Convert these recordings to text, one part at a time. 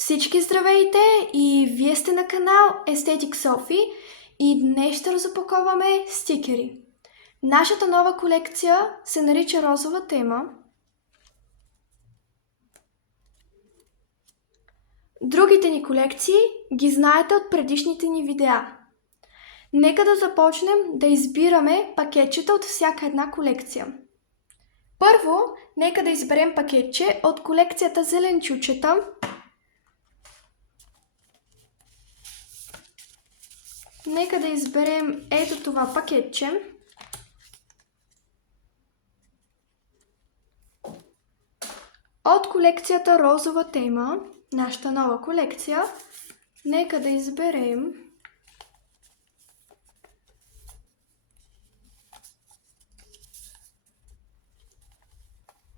Всички здравейте и вие сте на канал Aesthetic Sophie и днес ще разопаковаме стикери. Нашата нова колекция се нарича Розова тема. Другите ни колекции ги знаете от предишните ни видеа. Нека да започнем да избираме пакетчета от всяка една колекция. Първо, нека да изберем пакетче от колекцията Зеленчучета. Нека да изберем ето това пакетче. От колекцията Розова тема, нашата нова колекция, нека да изберем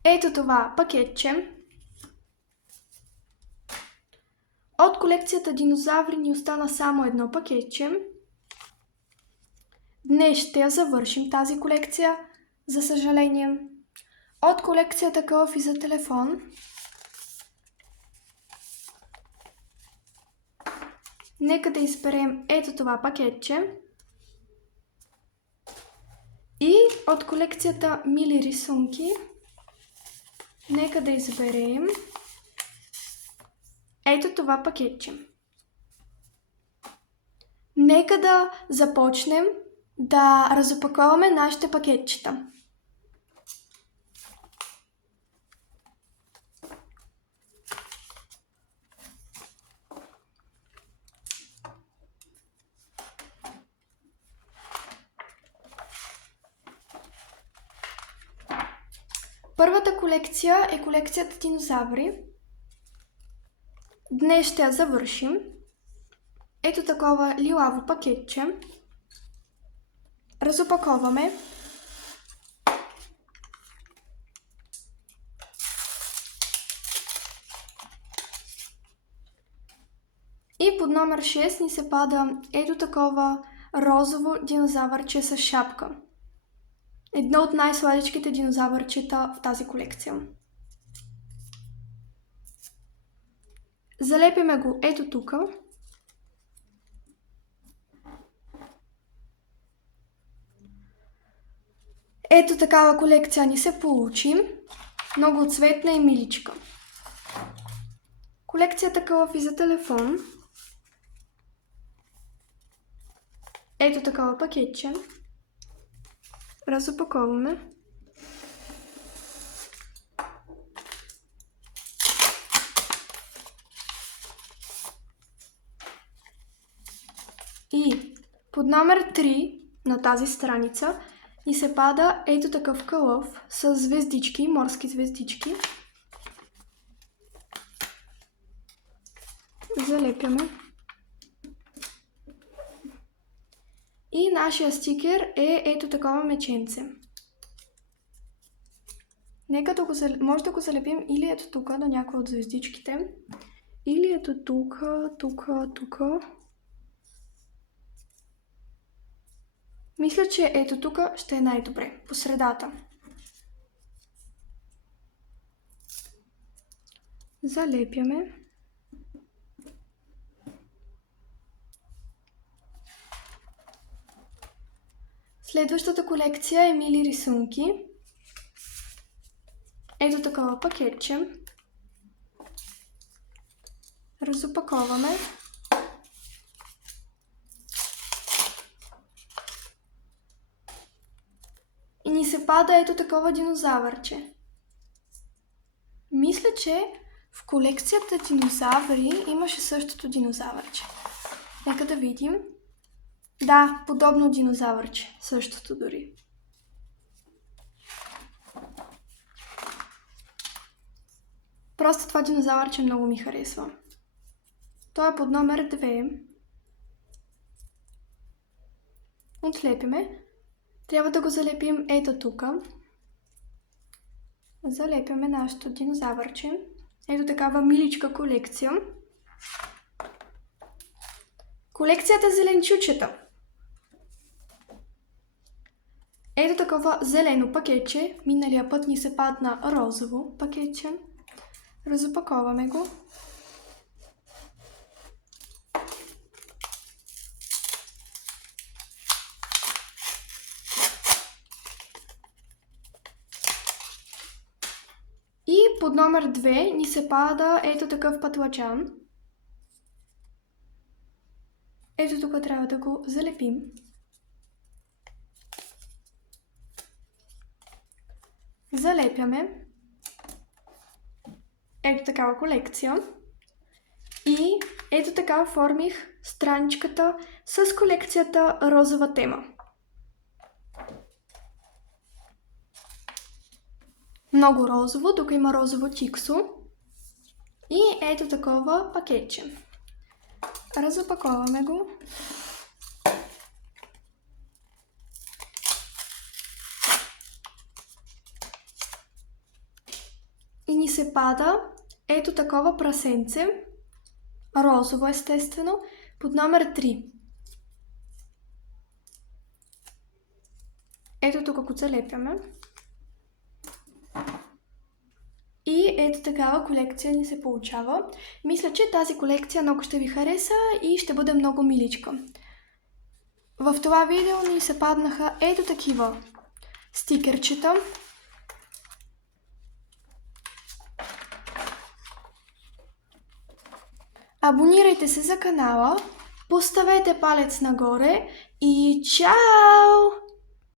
ето това пакетче. От колекцията Динозаври ни остана само едно пакетче. Днес ще я завършим тази колекция, за съжаление. От колекцията Кълъфи за телефон нека да изберем ето това пакетче. И от колекцията Мили рисунки нека да изберем ето това пакетче. Нека да започнем да разопаковаме нашите пакетчета. Първата колекция е колекцията Динозаври. Днес ще я завършим. Ето такова лилаво пакетче. Разопаковаме. И под номер 6 ни се пада ето такова розово динозавърче с шапка. Едно от най-сладичките динозавърчета в тази колекция. Залепиме го ето тук. Ето такава колекция ни се получи. Много цветна и миличка. Колекцията Кълъфи за телефон. Ето такова пакетче. Разопаковаме. И под номер 3 на тази страница ни се пада ето такъв кълъф с звездички, морски звездички. Залепяме. И нашия стикер е ето такова меченце. Нека да може да го залепим или ето тук на някои от звездичките, или ето тук. Мисля, че ето тук ще е най-добре, по средата. Залепяме. Следващата колекция е Мили рисунки. Ето такова пакетче. Разопаковаме. И ни се пада ето такова динозавърче. Мисля, че в колекцията Динозаври имаше същото динозавърче. Нека да видим. Да, подобно динозавърче. Същото дори. Просто това динозавърче много ми харесва. Той е под номер 2. Отлепиме. Трябва да го залепим ето тук. Залепяме нашето динозавърче. Ето такава миличка колекция. Колекцията Зеленчучета. Ето такова зелено пакетче. Миналия път ни се падна розово пакетче. Разопаковаме го. под номер 2 ни се пада ето такъв пътлачан. Ето тук трябва да го залепим. Залепяме. Ето такава колекция. И ето така оформих страничката с колекцията розова тема. Много розово, тук има розово тиксо. И ето такова пакетче. Разопаковаме го. И ни се пада ето такова прасенце. Розово, естествено, под номер 3. Ето тук го залепяме. И ето такава колекция ни се получава. Мисля, че тази колекция много ще ви хареса и ще бъде много миличка. В това видео ни се паднаха ето такива стикерчета. Абонирайте се за канала, поставете палец нагоре и чао!